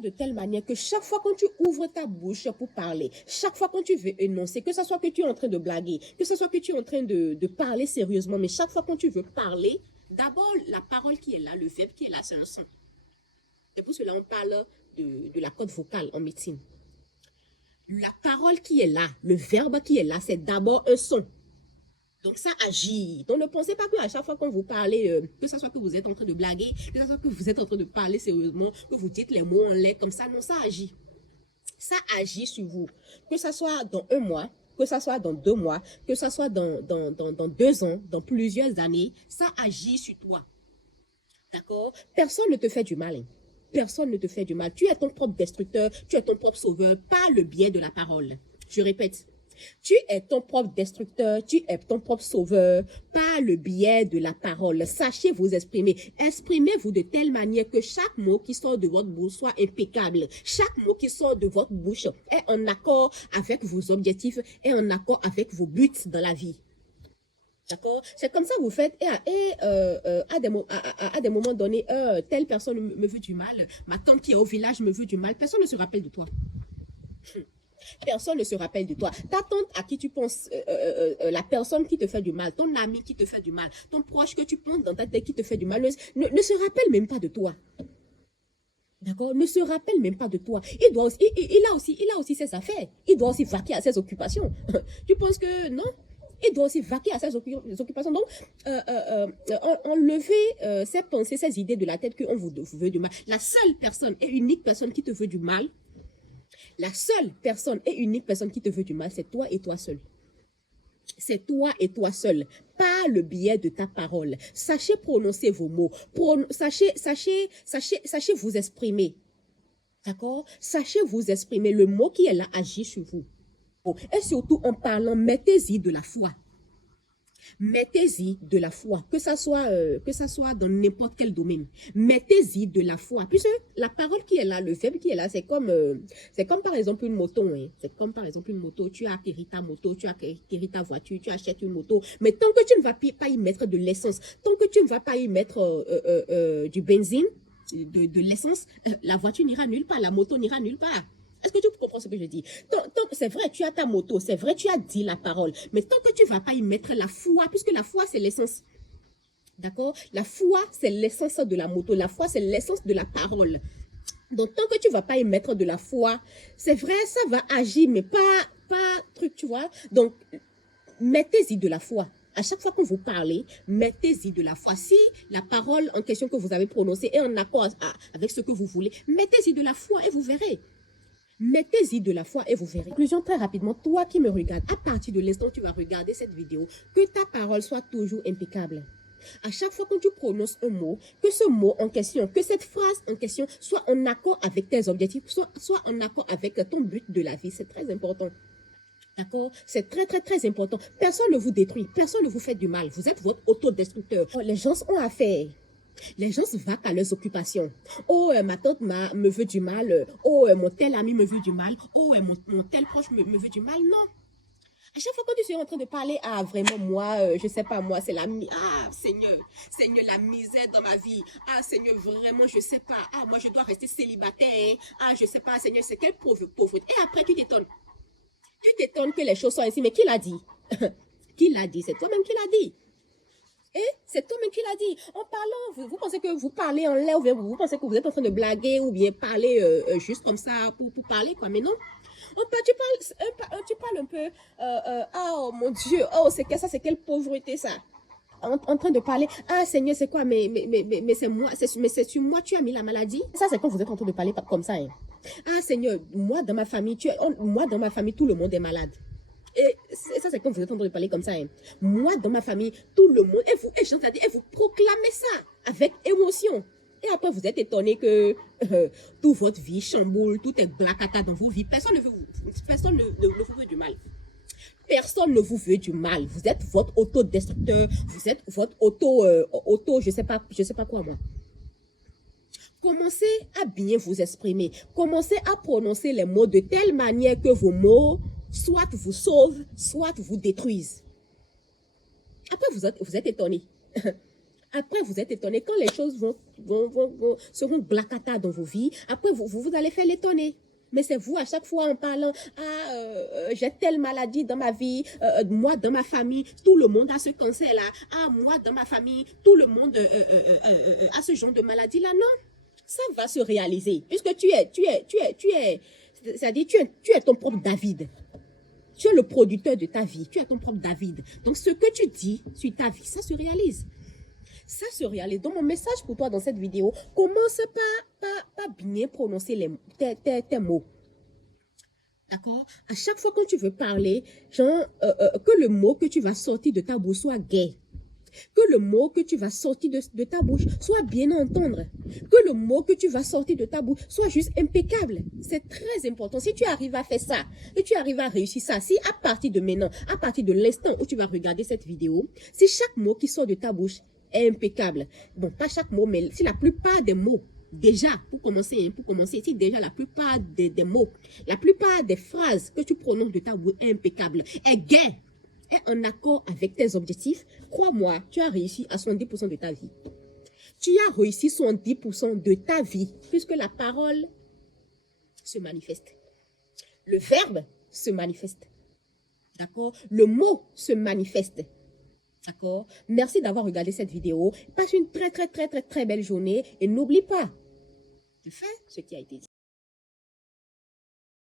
de telle manière que chaque fois quand tu ouvres ta bouche pour parler, chaque fois quand tu veux énoncer, que ce soit que tu es en train de blaguer, que ce soit que tu es en train de parler sérieusement, mais chaque fois quand tu veux parler, d'abord la parole qui est là, le verbe qui est là, c'est un son. C'est pour cela qu'on parle de la corde vocale en médecine. La parole qui est là, le verbe qui est là, c'est d'abord un son. Donc, ça agit. Donc, ne pensez pas qu'à chaque fois qu'on vous parlez, que ce soit que vous êtes en train de blaguer, que ce soit que vous êtes en train de parler sérieusement, que vous dites les mots en l'air comme ça. Non, ça agit. Ça agit sur vous. Que ce soit dans un mois, que ce soit dans 2 mois, que ce soit dans 2 ans, dans plusieurs années, ça agit sur toi. D'accord? Personne ne te fait du mal. Hein. Personne ne te fait du mal. Tu es ton propre destructeur, tu es ton propre sauveur par le biais de la parole. Je répète. Tu es ton propre destructeur, tu es ton propre sauveur par le biais de la parole. Sachez vous exprimer. Exprimez-vous de telle manière que chaque mot qui sort de votre bouche soit impeccable. Chaque mot qui sort de votre bouche est en accord avec vos objectifs, est en accord avec vos buts dans la vie. D'accord? C'est comme ça que vous faites. Et à des moments donnés, telle personne me veut du mal. Ma tante qui est au village me veut du mal. Personne ne se rappelle de toi. Personne ne se rappelle de toi. Ta tante à qui tu penses, la personne qui te fait du mal, ton ami qui te fait du mal, ton proche que tu penses dans ta tête qui te fait du mal, ne se rappelle même pas de toi. D'accord? Ne se rappelle même pas de toi. Il a aussi ses affaires. Il doit aussi vaquer à ses occupations. Tu penses que non? Il doit aussi vaquer à ses occupations. Donc, enlevez ces pensées, ces idées de la tête qu'on vous veut du mal. La seule personne et unique personne qui te veut du mal, la seule personne et unique personne qui te veut du mal, c'est toi et toi seul. C'est toi et toi seul, par le biais de ta parole. Sachez prononcer vos mots. Sachez vous exprimer. D'accord? Sachez vous exprimer. Le mot qui est là agit sur vous. Et surtout en parlant, mettez-y de la foi. Mettez-y de la foi, que ça soit dans n'importe quel domaine. Mettez-y de la foi. Puisque la parole qui est là, le verbe qui est là, c'est comme par exemple une moto. Hein. C'est comme par exemple une moto. Tu as acquéri ta moto, tu as acquéri ta voiture, tu achètes une moto. Mais tant que tu ne vas pas y mettre de l'essence, tant que tu ne vas pas y mettre du benzine, de l'essence, la voiture n'ira nulle part, la moto n'ira nulle part. Est-ce que tu comprends ce que je dis? C'est vrai, tu as ta moto, c'est vrai, tu as dit la parole, mais tant que tu ne vas pas y mettre la foi, puisque la foi, c'est l'essence. D'accord? La foi, c'est l'essence de la moto. La foi, c'est l'essence de la parole. Donc, tant que tu ne vas pas y mettre de la foi, c'est vrai, ça va agir, mais pas truc, tu vois. Donc, mettez-y de la foi. À chaque fois que vous parlez, mettez-y de la foi. Si la parole en question que vous avez prononcée est en accord avec ce que vous voulez, mettez-y de la foi et vous verrez. Mettez-y de la foi et vous verrez. Conclusion très rapidement, toi qui me regardes, à partir de l'instant où tu vas regarder cette vidéo, que ta parole soit toujours impeccable. À chaque fois que tu prononces un mot, que ce mot en question, que cette phrase en question soit en accord avec tes objectifs, soit en accord avec ton but de la vie. C'est très important. D'accord? C'est très, très, très important. Personne ne vous détruit. Personne ne vous fait du mal. Vous êtes votre autodestructeur. Les gens ont affaire. Les gens se vaquent à leurs occupations. Oh, ma tante me veut du mal. Oh, mon tel ami me veut du mal. Oh, mon tel proche me veut du mal. Non. À chaque fois que tu es en train de parler, vraiment, moi, je sais pas, moi, c'est Seigneur, la misère dans ma vie. Seigneur, vraiment, je sais pas. Moi, je dois rester célibataire. Je sais pas, Seigneur, c'est quelle pauvreté. Et après, tu t'étonnes. Tu t'étonnes que les choses soient ainsi. Mais qui l'a dit? Qui l'a dit? C'est toi-même qui l'a dit. Et c'est toi-même qui l'a dit. En parlant, vous pensez que vous parlez en l'air, ou bien vous pensez que vous êtes en train de blaguer, ou bien parler juste comme ça pour parler, quoi. Mais non. Tu parles un peu, oh mon Dieu, oh c'est que ça, c'est quelle pauvreté ça. En train de parler, Seigneur, c'est quoi, mais c'est moi, mais c'est sur moi tu as mis la maladie. Ça, c'est quand vous êtes en train de parler comme ça. Hein. Seigneur, moi dans ma famille, tout le monde est malade. Et ça, c'est quand vous êtes en train de parler comme ça. Hein. Moi, dans ma famille, tout le monde, et vous proclamez ça avec émotion. Et après, vous êtes étonné que toute votre vie chamboule, tout est blacata dans vos vies. Personne ne vous veut du mal. Personne ne vous veut du mal. Vous êtes votre autodestructeur. Vous êtes votre je sais pas quoi, moi. Commencez à bien vous exprimer. Commencez à prononcer les mots de telle manière que vos mots soit vous sauvent, soit vous détruisent. Après, vous êtes étonné. Après, vous êtes étonné. Quand les choses seront blacata dans vos vies, après, vous allez faire l'étonner. Mais c'est vous, à chaque fois, en parlant, j'ai telle maladie dans ma vie, moi, dans ma famille, tout le monde a ce cancer-là. Moi, dans ma famille, tout le monde a ce genre de maladie-là. Non, ça va se réaliser. Puisque c'est-à-dire, tu es ton propre David. Tu es le producteur de ta vie. Tu es ton propre David. Donc, ce que tu dis sur ta vie, ça se réalise. Ça se réalise. Donc, mon message pour toi dans cette vidéo, commence par bien prononcer tes mots. D'accord? À chaque fois que tu veux parler, genre, que le mot que tu vas sortir de ta bouche soit gai. Que le mot que tu vas sortir de ta bouche soit bien à entendre. Que le mot que tu vas sortir de ta bouche soit juste impeccable. C'est très important. Si tu arrives à faire ça, et tu arrives à réussir ça, si à partir de maintenant, à partir de l'instant où tu vas regarder cette vidéo, si chaque mot qui sort de ta bouche est impeccable, bon, pas chaque mot, mais si la plupart des mots, déjà, pour commencer, si déjà la plupart des mots, la plupart des phrases que tu prononces de ta bouche est impeccable, est gaie, est en accord avec tes objectifs, crois-moi, tu as réussi à 70% de ta vie. Tu as réussi 70% de ta vie, puisque la parole se manifeste. Le verbe se manifeste. D'accord? Le mot se manifeste. D'accord? Merci d'avoir regardé cette vidéo. Passe une très belle journée et n'oublie pas de faire ce qui a été dit.